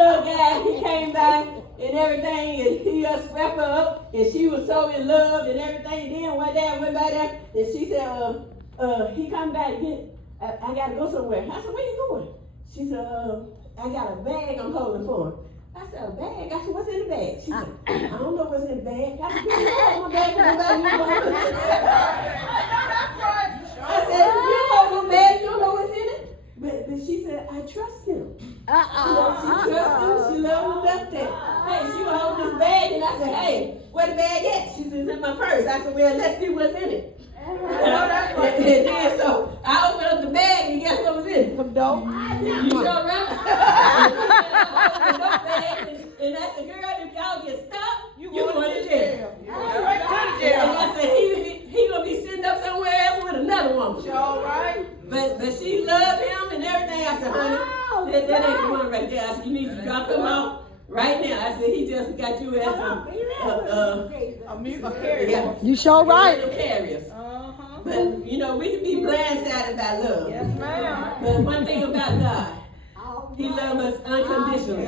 little guy, he came by and everything, and he swept her up, and she was so in love and everything. Then one day I went by there, and she said, he come back, I gotta go somewhere. I said, where you going? She said, I got a bag I'm holding for him. I said, a bag? I said, what's in the bag? She said, I don't know what's in the bag. I said, you hold my bag, nobody you hold it. I said, you hold my bag, you don't know what's in it. But she said, I trust him. She trusts him, she loved him enough that, hey, she would hold this bag, and I said, hey, where the bag at? She said, it's in my purse. I said, well, let's see what's in it. And then so I opened up the bag and guess what was in it? Some dope. You sure right? I opened the dope bag and I said, girl, if y'all get stuck, you going to jail. Right to the jail. And I said, he gonna be sitting up somewhere else with another woman. Sure right. But she loved him and everything. I said, honey, that ain't the one right there. I said, you need to drop him off right now. I said, he just got you as a carrier. You sure right. Carriers. But, you know, we can be blindsided by love. Yes, ma'am. But one thing about God, he loves us unconditionally.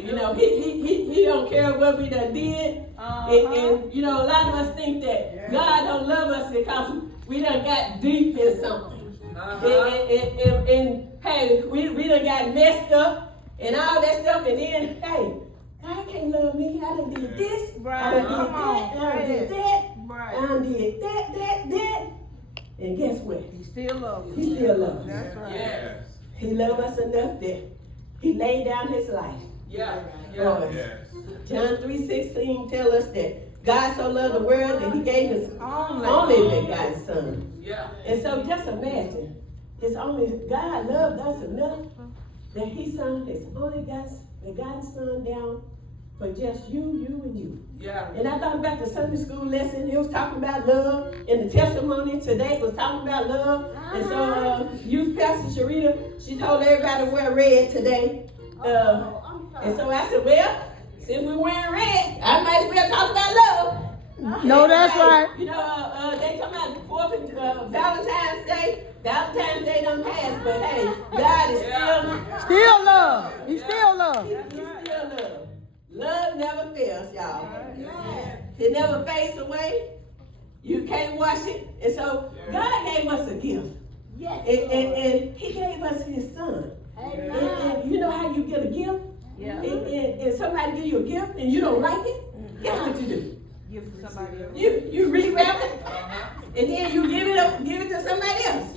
You know, he don't care what we done did. And, you know, a lot of us think that God don't love us because we done got deep in something. And hey, we done got messed up and all that stuff. And then, hey, God can't love me. I done did this. I done did that. I done did that. I done did that. And guess what? He still loves us. He still loves us. That's right. Yes. He loved us enough that he laid down his life. Yeah. For us. John 3:16 tells us that God so loved the world that he gave his only begotten son. Yeah. And so just imagine, God loved us enough that he sent his only begotten son down for just you, and you. Yeah. And I thought about the Sunday school lesson. It was talking about love, and the testimony today was talking about love. And so, youth pastor Sharita, she told everybody to wear red today. And so I said, well, since we're wearing red, I might as well talk about love. No, that's right. You know, they talking about the 4th of Valentine's Day. Valentine's Day done passed, but hey, God is Still love. He still love. He's still love. Love never fails, y'all. It never fades away. You can't wash it. And so God gave us a gift. Yes. And he gave us his son. And you know how you get a gift? Yeah. And somebody give you a gift and you don't like it? Guess what you do? Give it to somebody else. You rewrap it. And then you give it to somebody else.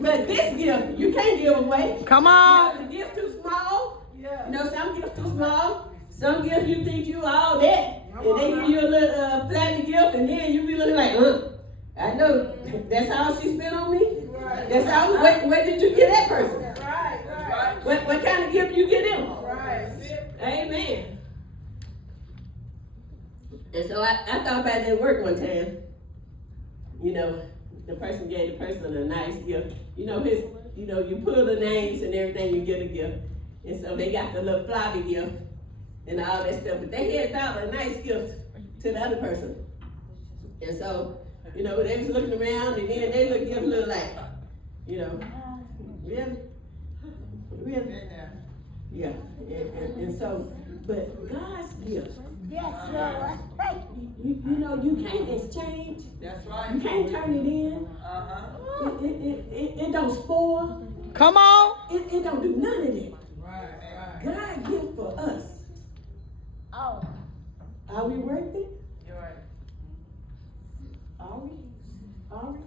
But this gift, you can't give away. Come on. The gift too small. You know, some gifts too small. Some gifts you think you all that. And they give you a little flatty gift, and then you be looking like, I know, that's all she spent on me? Right. That's all, where did you get that person? Right. What kind of gift you get them? Right. Amen. And so I thought about that at work one time. You know, the person gave the person a nice gift. You know, you pull the names and everything, you get a gift. And so they got the little floppy gift and all that stuff. But they had thought a nice gift to the other person. And so, you know, they was looking around and then they give a little like, you know, really? Yeah. And so, but God's gift. Yes, Lord. You know, you can't exchange. That's right. You can't turn it in. It don't spoil. Come on. It don't do none of that. Right. God gives for us. Oh. Are we worth it? You're right. Are we?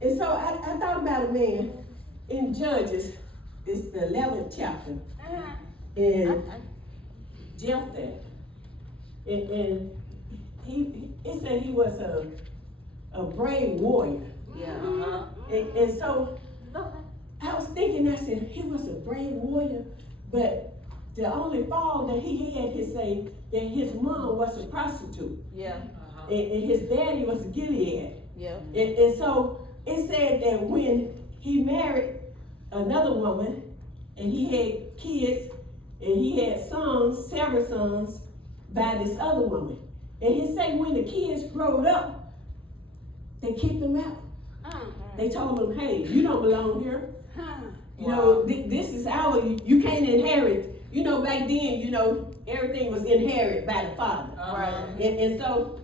And so I thought about a man in Judges. It's the 11th chapter. And Jephthah. And it said he was a brave warrior. Yeah. And so I was thinking, I said, he was a brave warrior, but the only fall that he had, he said that his mom was a prostitute. Yeah. And his daddy was a Gilead. Yeah. And so it said that when he married another woman, and he had kids, and he had sons, several sons, by this other woman. And he said when the kids growed up, they kicked them out. They told him, hey, you don't belong here. You know, this is you can't inherit you know, back then, you know, everything was inherited by the father. Right. And so,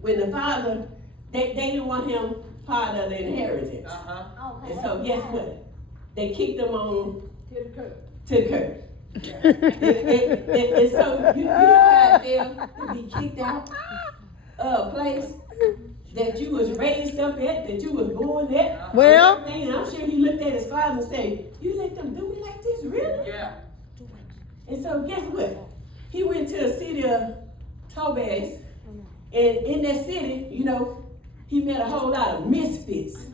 when the father, they didn't want him part of the inheritance. Okay. And so, guess what? They kicked him on To the curb. to the curb. And so, you know how it feels to be kicked out of a place that you was raised up at, that you was born at. Well. and everything. And I'm sure he looked at his father and said, you let them do me like this, really? Yeah. And so guess what? He went to the city of Tobes, and in that city, you know, he met a whole lot of misfits.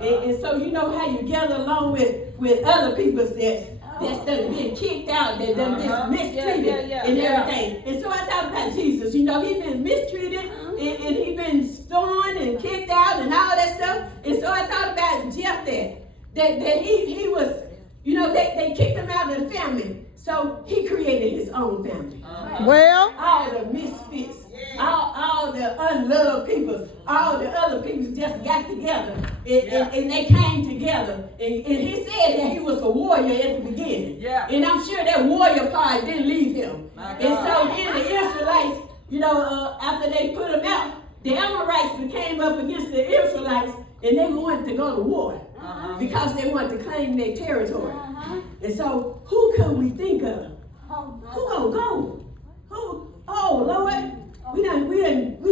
And so you know how you gather along with other people that's done been kicked out, that done been mistreated and everything. And so I thought about Jesus. You know, he been mistreated and he been stoned and kicked out and all that stuff. And so I thought about Jephthah, that he was, you know, they kicked him out of the family. So he created his own family. Well. All the misfits, all the unloved people, all the other people just got together and they came together. And he said that he was a warrior at the beginning. Yeah. And I'm sure that warrior part didn't leave him. My And God. so then the Israelites, you know, after they put him out, the Amorites came up against the Israelites and they wanted to go to war because they wanted to claim their territory. And so who could we think of? Who gonna go? Who? Oh Lord, we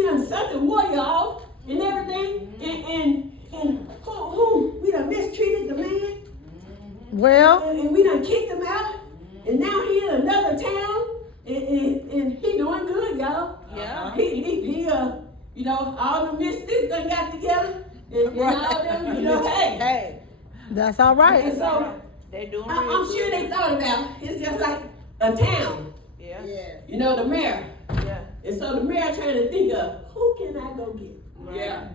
done sucked the warrior off and everything, and who? We done mistreated the man, Well. and we done kicked him out, and now he in another town, and he doing good, y'all. Yeah. He you know, all the misfits done got together, and all them, you know, hey. Hey. That's all right. And so They doing real I'm sure good. they thought about it's just like a town, Yeah. you know, the mayor. Yeah. And so the mayor trying to think of who can I go get? Yeah.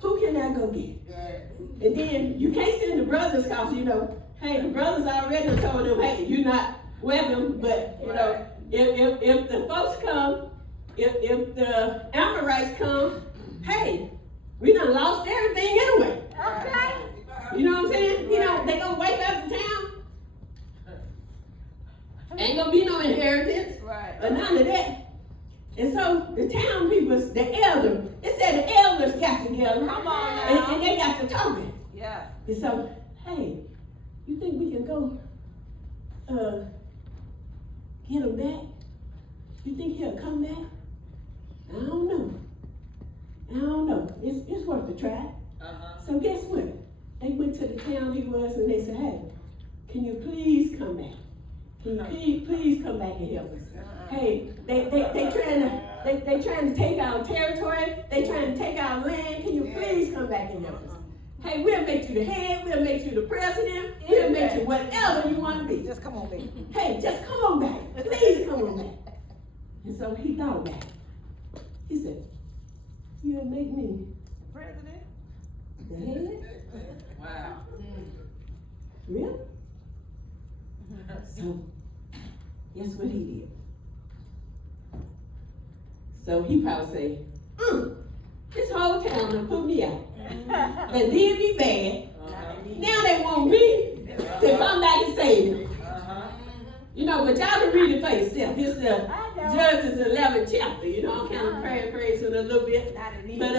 Who can I go get? And then you can't send the brothers because, you know, hey, the brothers already told them, hey, you're not welcome. But, you know, if the folks come, if the Amorites come, hey, we done lost everything anyway. Okay. You know what I'm saying? You know, they gonna wipe out the town. Ain't gonna be no inheritance Right. or none of that. And so the town people, the elders, it said the elders got together. Come on now. And they got to talking. Yeah. And so, hey, you think we can go get him back? You think he'll come back? I don't know. It's worth a try. So guess what? They went to the town he was and they said, hey, can you please come back? Can you please come back and help us? Hey, they trying to take our territory. They trying to take our land. Can you please come back and help us? Hey, we'll make you the head. We'll make you the president. We'll make you whatever you want to be. Just come on, baby. Hey, just come on back. Please come on back. And so he thought about it. He said, you'll make me President. the head? Wow. Really? So, guess what he did? So he probably say, this whole town done put me out. They did me bad. Now they want me to come back and save them. You know, but y'all can read it for yourself. It's Judges 11th chapter. You know, I'm kind of paraphrasing a little bit. But,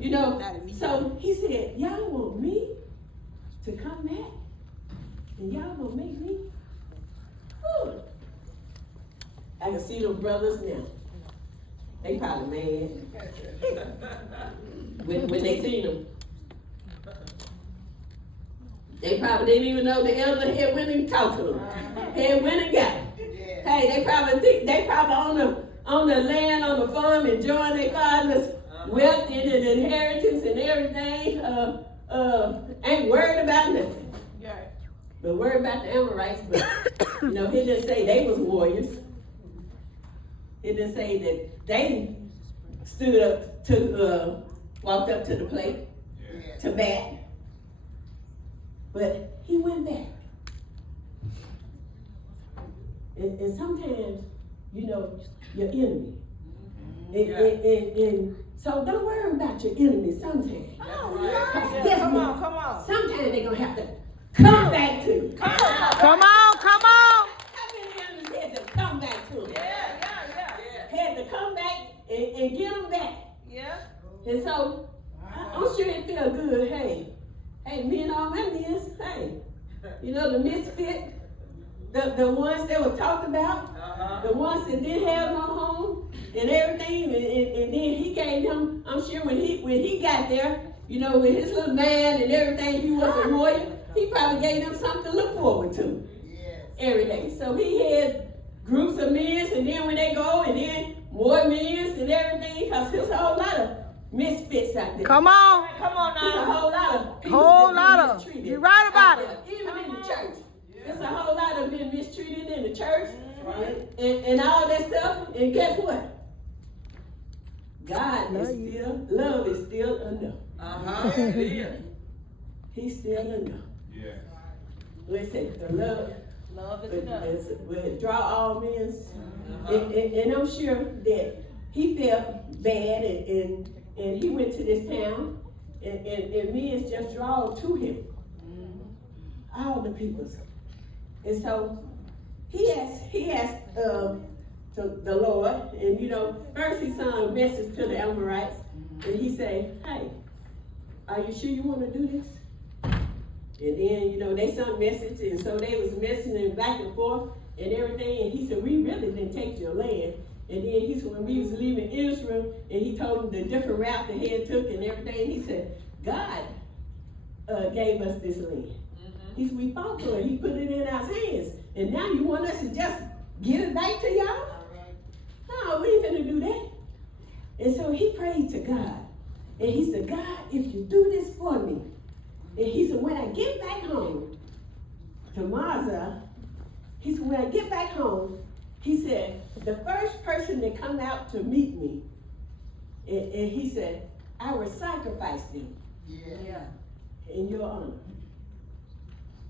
you know, so he said, y'all want me to come back? And y'all gonna make me? Whew. I can see them brothers now. They probably mad. When they seen them. They probably didn't even know the elder had went and talked to them. Had went and got them. Hey, they probably on the land, on the farm, enjoying their father's wealth and inheritance and everything. Ain't worried about nothing. But worried about the Amorites, but you know, he didn't say they was warriors. He didn't say that they stood up to walked up to the plate to bat. But he went back. And sometimes, you know, your enemy. And so don't worry about your enemy sometimes. Come on. Sometimes they're gonna have to come back to you. Come on, come on. How many of us had to come back to him? Yeah. Had to come back and get him back. Yeah. And so, I'm sure it felt good. Hey, me and all my men, hey, you know, the misfit, the ones that were talked about, the ones that didn't have no home and everything, and then he gave them, I'm sure when he got there, you know, with his little man and everything, he was a warrior, he probably gave them something to look forward to every day. So he had groups of men, and then when they go, and then more men and everything, because there's a whole lot of misfits out there. Come on. Come on There's a now. whole lot of people Whole that lot been of. mistreated You're right about out it. there, even in the church. There's a whole lot of been mistreated in the church and all that stuff. And guess what? God is still, love is still enough. It is. He's still enough. Yeah. Let's say the love Love is enough. will draw all men. And I'm sure that he felt bad and he went to this town and men just drawn to him. All the peoples. And so he asked to the Lord, and you know, first he sent a message to the Amorites, and he said, hey, are you sure you want to do this? And then, you know, they sent messages, and so they was messaging back and forth and everything, and he said, we really didn't take your land. And then he said, when we was leaving Israel, and he told them the different route the head took and everything, he said, God gave us this land. He said, we fought for it. He put it in our hands. And now you want us to just give it back to y'all? No, we ain't finna do that. And so he prayed to God. And he said, God, if you do this for me. And he said, when I get back home to Mazah, he said, when I get back home, he said, the first person that come out to meet me, and he said, I will sacrifice them in your honor.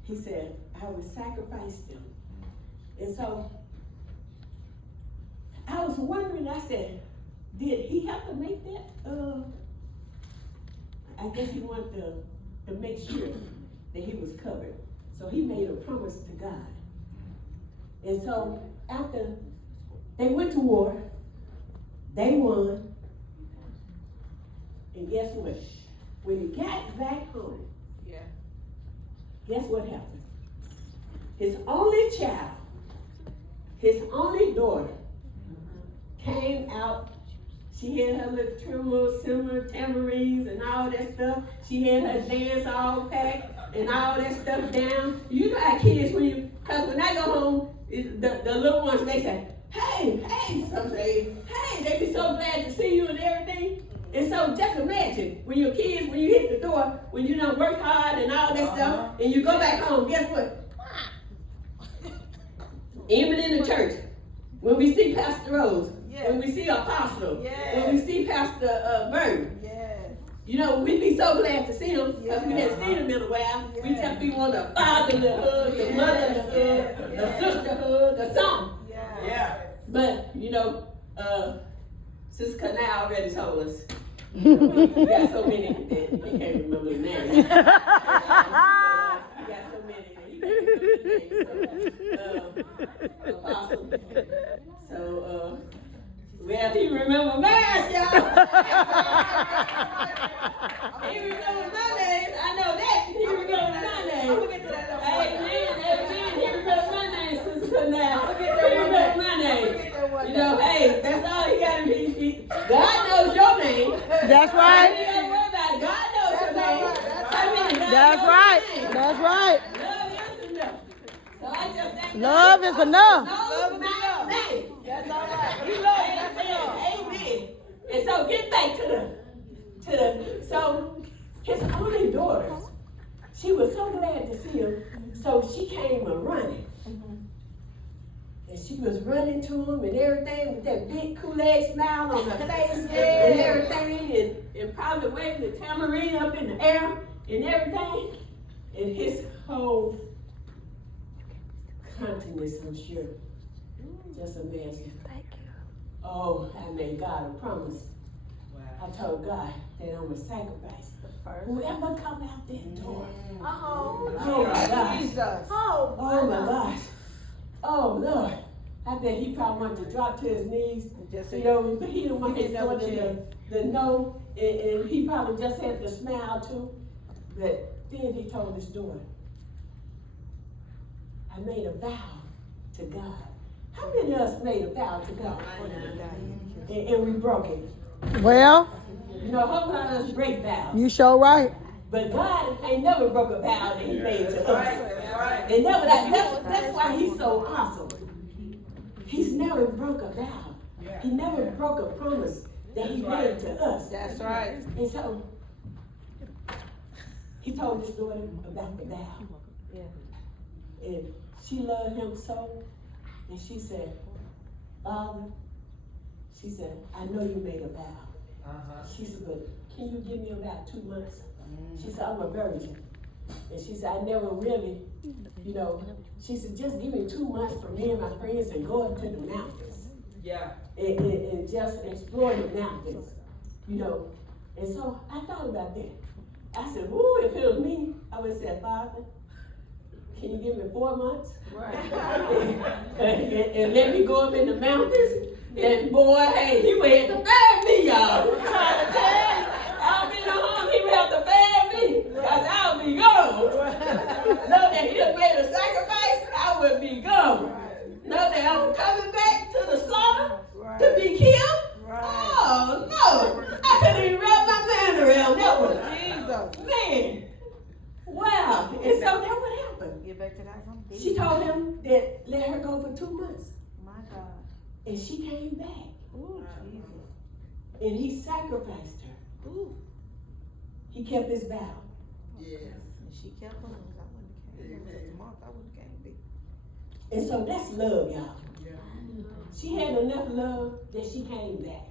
He said, I will sacrifice them. And so, I was wondering, I said, did he have to make that? I guess he wanted to make sure that he was covered. So he made a promise to God. And so, after they went to war, they won. And guess what? When he got back home, guess what happened? His only child, his only daughter, came out. She had her little tremolo, cymbal, tambourines, and all that stuff. She had her dance all packed and all that stuff down. You know how kids, because when I go home, the little ones, they say, hey, some say, hey, they be so glad to see you and everything. And so just imagine, when your kids, when you hit the door, when you done work hard and all that stuff, and you go back home, guess what? Even in the church, when we see Pastor Rose, when we see Apostle, when we see Pastor Bird, you know, we be so glad to see them, because we hadn't seen them in a while. We just be wanting the fatherly hug, the motherly hug, the sisterhood, the something. But, you know, Sister Canal already told us. We got so many that he can't remember the name. We got so many that he can't remember the name. Apostle. So, well, he remember mine, y'all. He remember my name. I know that. He remember my name. Amen. He remember my name, Sister Canal. He remember my name. You know, hey, that's all you gotta be. God knows your name. That's right. You don't worry about it. God knows your name. That's right. That's right. Love is enough. So I just thank Love God. is enough. Knows my name. That's all right. He loves you. That's enough. Amen. And so get back to the so his only daughter, she was so glad to see him, so she came a running. And she was running to him and everything with that big Kool-Aid smile on her face and everything, and probably waving the tambourine up in the air and everything. And his whole countenance, I'm sure, just amazing. Oh, I made God a promise I told God that I'm a sacrifice. Whoever come out that door. Uh-oh. Oh my gosh. Jesus. Oh, Oh my gosh. Oh Lord. I bet he probably wanted to drop to his knees. You know, but he didn't want his daughter to know. And he probably just had to smile too. But then he told his daughter, I made a vow to God. How many of us made a vow to God? And we broke it. Well, You know, a whole lot of us break vows. you sure right. But God ain't never broke a vow that he made to us. And never that's why he's so awesome. He's never broke a vow. He never broke a promise that he made to us. That's right. And so he told his daughter about the vow. And she loved him so. And she said, Father, she said, I know you made a vow. She said, but can you give me about 2 months? She said, I'm a virgin. And she said, I never really, you know, she said, just give me 2 months for me and my friends and go up to the mountains. Yeah. And just explore the mountains, you know. And so I thought about that. I said, ooh, if it was me, I would have said, Father, can you give me 4 months? Right. and let me go up in the mountains. And boy, hey, he would have to bury me, y'all. I'm trying to tell you. I'll be home, he would have to bury me. Because I'll be gone. Know that he done made a sacrifice, I would be gone. Know that I'm coming back to the slaughter to be killed. Oh, no. I couldn't even wrap my mind around that one. Jesus. Man. Wow. And so that what happened. Get back to that something. She told him that let her go for 2 months. My God. And she came back. Ooh, Jesus. And he sacrificed her. Ooh. He kept his vow. Yes. And she kept on. I wouldn't have came. It was a month. I wouldn't have came. And so that's love, y'all. She had enough love that she came back.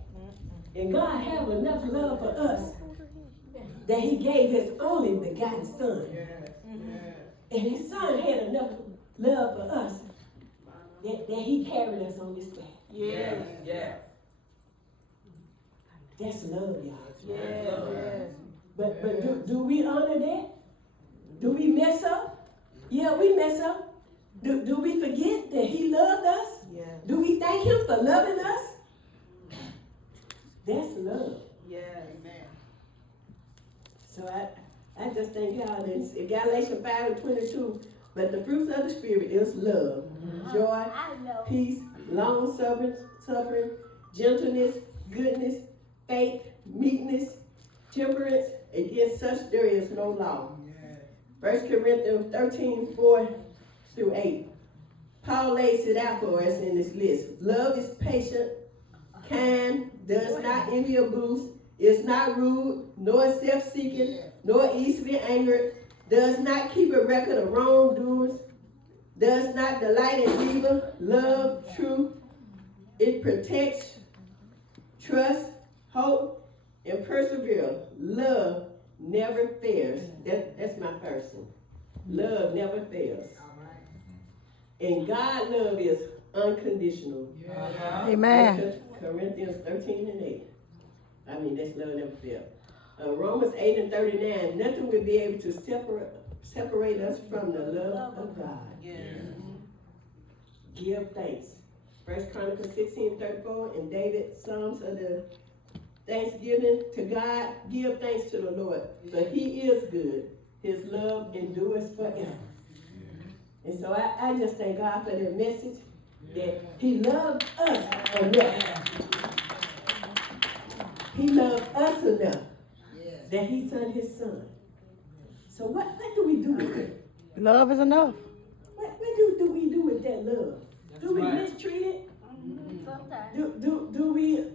And God had enough love for us that he gave his only begotten son. And his son had enough love for us that he carried us on this back. Yes. Yeah. That's love, y'all. Yes. But do we honor that? Do we mess up? Yeah, we mess up. Do we forget that he loved us? Yes. Do we thank him for loving us? That's love. Yes. Amen. So I just thank God. In Galatians 5:22, but the fruits of the Spirit is love, joy, I know. peace, long-suffering, gentleness, goodness, faith, meekness, temperance. Against such there is no law. 1 Corinthians 13:4-8. Paul lays it out for us in this list. Love is patient, kind, does not envy or boast, is not rude, nor self-seeking, nor easily angered, does not keep a record of wrongdoers, does not delight in evil, love, truth. It protects, trusts, hope, and persevere. Love never fails. That's my person. Love never fails. And God's love is unconditional. Amen. Corinthians 13:8. I mean, that's love never fails. Romans 8:39. Nothing will be able to separate us from the love of God. Give thanks. 1 Chronicles 16:34. And David, Psalms of the Thanksgiving to God. Give thanks to the Lord, for he is good. His love endures forever. And so I just thank God for that message, that he loved us enough. He loved us enough that he sent his son. So what do we do with it? Love is enough. What do we do with that love? Do we mistreat it? Sometimes. Do we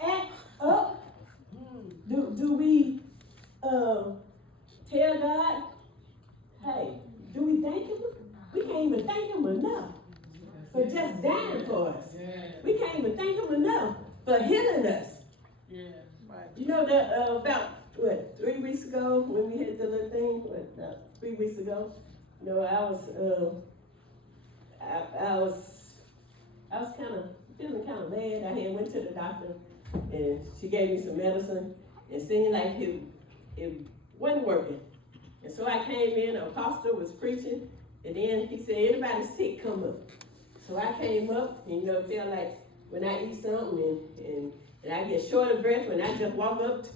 act up? Do we tell God, hey, do we thank him? We can't even thank him enough for just dying for us. We can't even thank him enough for healing us. You know that about 3 weeks ago when we had the little thing, 3 weeks ago, you know, I was kind of feeling kind of bad. I had went to the doctor and she gave me some medicine, and seemed like it wasn't working. And so I came in, the apostle was preaching, and then he said, anybody sick, come up. So I came up, and it felt like when I eat something and I get short of breath, when I just walk up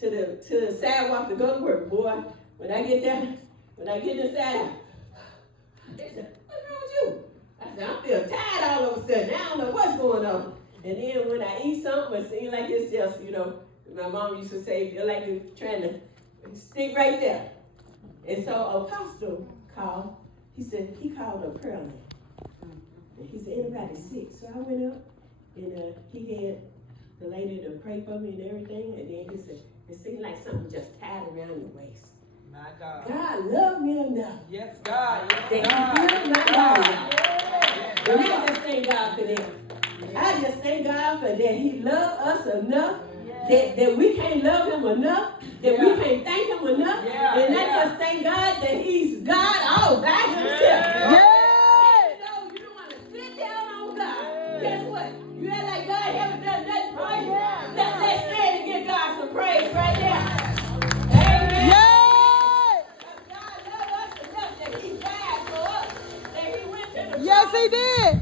to the sidewalk to go to work, boy, when I get inside, they said, what's wrong with you? I said, I feel tired all of a sudden. I don't know what's going on. And then when I eat something, it seems like it's just, my mom used to say, feel like you're trying to stick right there. And so Apostle called. He called a prayer line. And he said, anybody sick? So I went up, and he had the lady to pray for me and everything. And then he said, it seemed like something just tied around your waist. My God. God loved me enough. Yes, God. That Yes, he healed my God. body. And I just thank God for that. I just thank God for that. He loved us enough that we can't love him enough, that we can't thank him enough. And I just thank God that he's God all by himself. You don't want to sit down on God. Guess what? You act like God haven't done nothing for you. Let's stand and give God some praise right now. Amen. God loved us enough that he died for us, that he went to the cross. Yes, he did.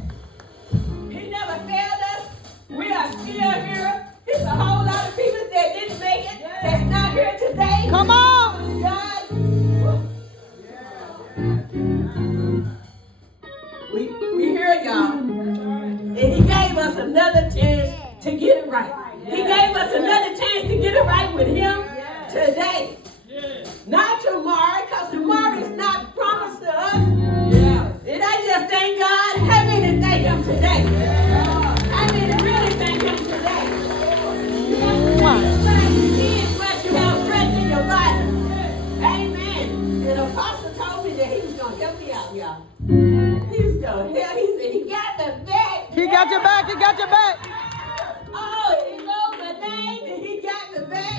He never failed us. We are still here. There's a whole lot of people that didn't make it, that's not here today. Come on. God, we hear y'all. And he gave us another chance to get it right. He gave us another chance to get it right with him today. Not tomorrow, because tomorrow is not promised to us. And I just thank God. How many thank him today? How many really thank him today? You have breath in your body. Amen. And the apostle told me that he was going to help me out, y'all. He was going to help. He said, he got the back. He got your back. He got your back. Oh, he knows my name and he got the back.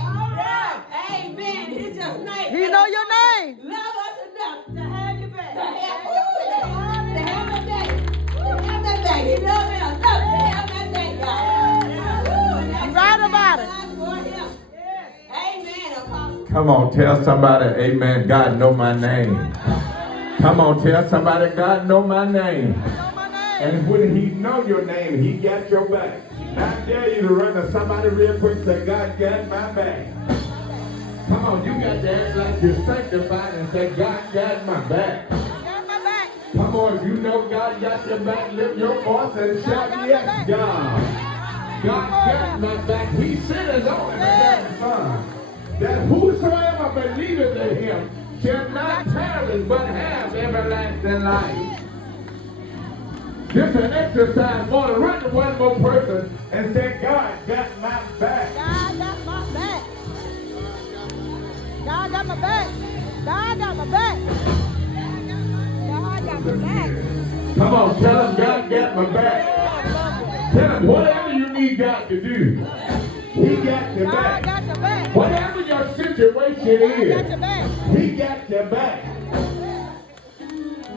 Amen. He just made He know your name. love us enough to have your back. To have my back. To have my back. He loved me enough to have my back, y'all. You right about it. Amen, Apostle. Come on, tell somebody, amen, God know my name. Come on, tell somebody, God know my name. And when he know your name, he got your back. I dare you to run to somebody real quick and say, God got my back. Come on, you got to act like you're sanctified and say, God got my back. Come on, if you know God got your back, lift your voice and shout, yes, God. God got my back. He sent his only begotten Son, that whosoever believeth in him shall not perish but have everlasting life. Just an exercise. Want to run to one more person and say, God got my back. God got my back. God got my back. God got my back. God got my back. Come on, tell him God got my back. Tell him whatever you need God to do, he got your God back. got your back. Whatever your situation God got is, your back. he got your back.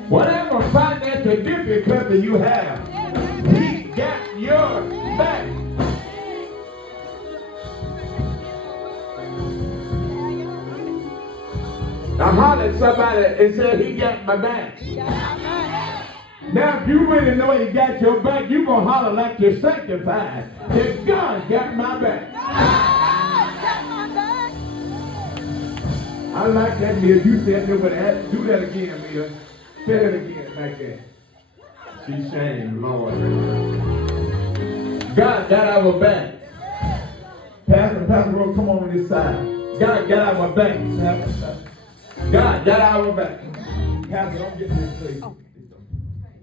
Whatever financial difficulty you have, he got your back. Now holler at somebody and say, he got my back. Now if you really know he got your back, you're going to holler like you're sanctified. That God got my back. I like that, Mia. You said that, but do that again, Mia. Say it again like that. She's shamed, Lord. God got our back. Pastor Rowe, come on this side. God got our back. God got our back. Pastor, don't get this, please.